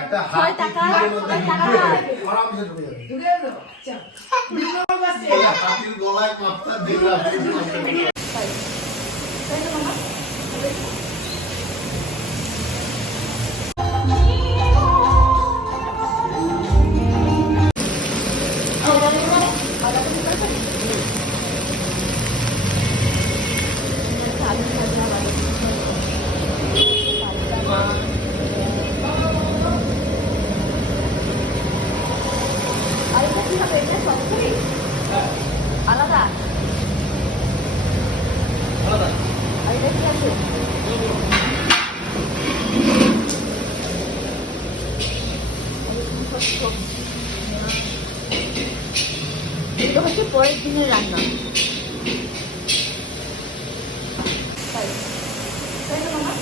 একটা হাতি। ঢুকবে, আরামসে ঢুকে যাবে। হাতির গলায় দিলাম। হবে এটা সবসময় আলাদা। আর এটা কি আছে? এটা হচ্ছে পরের দিনের রান্না তাই তাই তো মামা?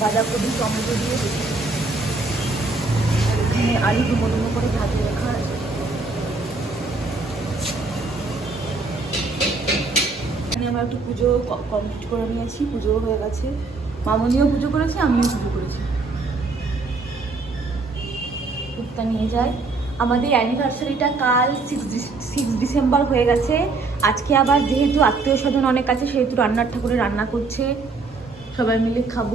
বাঁধাকপি টমেটো দিয়ে আর এখানে আলু ডুমো ডুমো করে ভাজে রাখা এখানে আমরা একটু পুজো কমপ্লিট করে নিয়েছি পুজো হয়ে গেছে মামনিও পুজো করেছে আমিও পুজো করেছি কুর্তা নিয়ে যায় আমাদের অ্যানিভার্সারিটা কাল সিক্স ডিসেম্বর হয়ে গেছে আজকে আবার যেহেতু আত্মীয় স্বজন অনেক আছে, সেহেতু রান্নার ঠাকুরে রান্না করছে, সবাই মিলে খাব।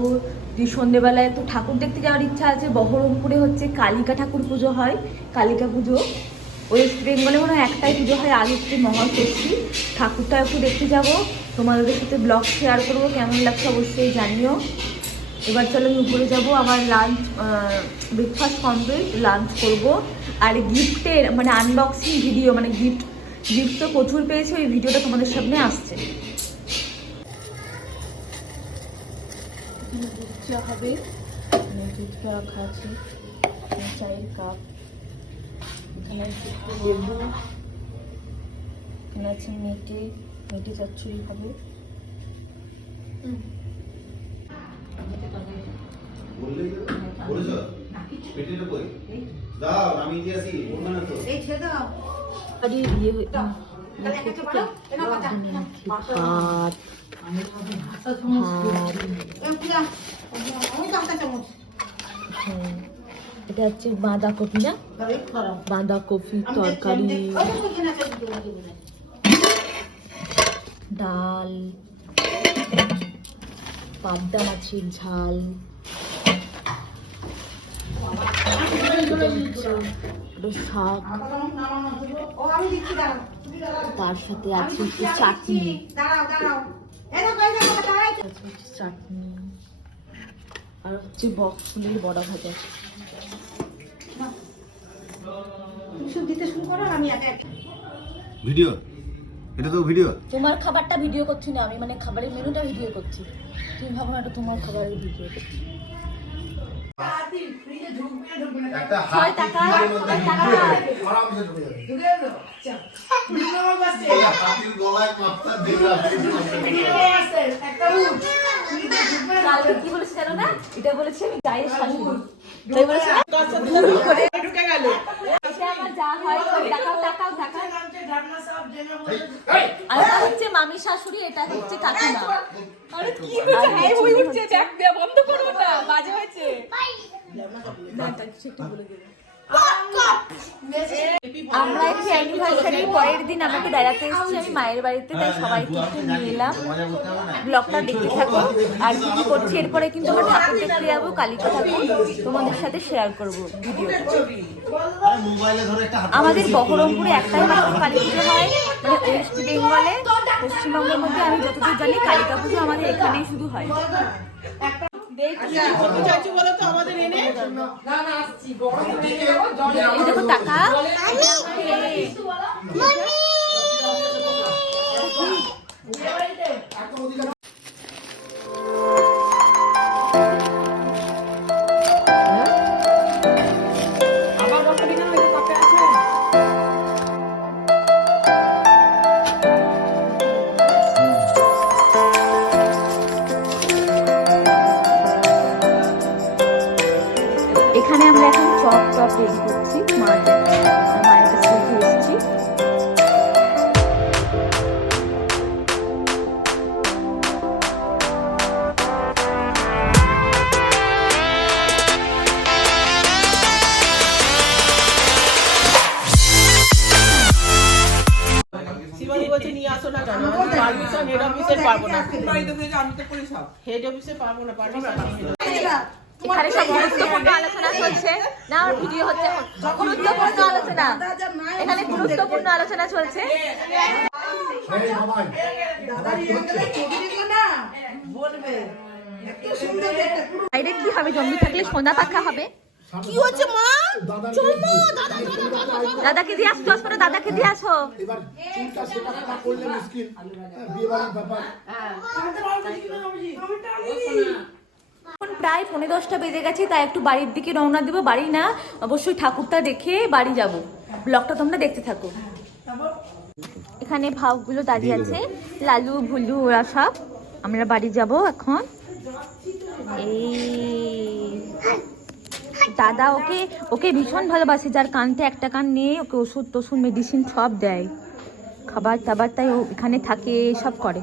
দিয়ে সন্ধেবেলায় তো ঠাকুর দেখতে যাওয়ার ইচ্ছা আছে, বহরমপুরে হচ্ছে কালিকা ঠাকুর পুজো হয়, কালিকা পুজো। ওয়েস্ট বেঙ্গলে মনে হয় একটাই পুজো হয় আলিপুর মহাষষ্ঠী। ঠাকুরটা একটু দেখতে যাব। তোমাদের সাথে ব্লগ শেয়ার করব, কেমন লাগছে অবশ্যই জানিও। এবার চলো আমি উপরে যাব আমার লাঞ্চ ব্রেকফাস্ট কমপ্লিট লাঞ্চ করব। আর গিফটের মানে আনবক্সিং ভিডিও মানে গিফট গিফট তো প্রচুর পেয়েছে, ওই ভিডিওটা তোমাদের সামনে আসছে। এখানে হবে আছে এখানে চায়ের কাপ। এখানে লেবু। এখানে আছে মেটে। মেটে চচ্চড়ি হবে। ভাত। এটা হচ্ছে বাঁধাকপি না? বাঁধাকপি তরকারি। ডাল, পাবদা মাছের ঝাল। শাক। তার সাথে আছে চাটনি। আছে হচ্ছে চাটনি। আর হচ্ছে বক ফুলের বড়া ভাজা। ভিডিও? এটা তো ভিডিও? তোমার খাবারটা ভিডিও করছি না আমি মানে খাবারের মেনুটা ভিডিও করছি। তুমি ভাবো না এটা তোমার খাবারের ভিডিও। করছি একটা হাতি টাকা, ঢুকে যাবে। এই হাতির গলায় মাপটা দিলাম কালকে কি বলেছে জানো না এটা বলেছে আমি গায়ের শাশুড়ি তাই বলেছে না? এসে আমার যা হয় টাকাও টাকাও টাকা আর এটা হচ্ছে মামি শাশুড়ি এটা হচ্ছে কাকিমা আরে কি হয়েছে হাই হয়ে উঠছে দেখ দেখ বন্ধ করো ওটা বাজে হয়েছে আমরা একটু অ্যানিভার্সারির পরের দিন আমাকে বেড়াতে এসেছি, আমি মায়ের বাড়িতে, তাই সবাইকে একটু নিয়ে এলাম। ব্লগটা দেখতে থাকো আর কি কি করছি, এরপরে কিন্তু আমরা ঠাকুর দেখতে যাব কালিকা ঠাকুর তোমাদের সাথে শেয়ার করব ভিডিও আমাদের বহরমপুরে একটাই মাত্র কালী পুজো হয় মানে ওয়েস্ট বেঙ্গলে পশ্চিমবঙ্গের মধ্যে আমি যতদূর জানি, কালিকা পুজো আমাদের এখানেই শুধু হয়। কত চাইছি বলো তো আমাদের এনে? এই দেখো টাকা। এখানে আমরা এখন সফট টপ রেডি করছি। হেড অফিসে পাবো না। পারব না এখানে সব গুরুত্বপূর্ণ আলোচনা চলছে না আমার ভিডিও হচ্ছে গুরুত্বপূর্ণ আলোচনা এখানে গুরুত্বপূর্ণ আলোচনা চলছে বাইরে কি হবে জম্বি থাকলে সোনা পাখা হবে কি হচ্ছে মা দাদাকে দিয়ে আসো চশমাটা দাদাকে দিয়ে আসো এবার চুলটা সেটা করলে মুশকিল বিয়ে বাড়ির ব্যাপার প্রায় পনেরো দশটা বেজে গেছে তাই একটু বাড়ির দিকে রওনা দেবো। বাড়ি না অবশ্যই ঠাকুরটা দেখে বাড়ি যাব। ব্লগটা তোমরা দেখতে থাকো। এখানে ভাবগুলো দাঁড়িয়ে আছে লালু ভুলু ওরা সব। আমরা বাড়ি যাব এখন। এই দাদা ওকে ওকে ভীষণ ভালোবাসে যার কানতে একটা কান নিয়ে ওকে ওষুধ টষুধ মেডিসিন সব দেয়। খাবার টাবার তাই ও এখানে থাকে সব করে।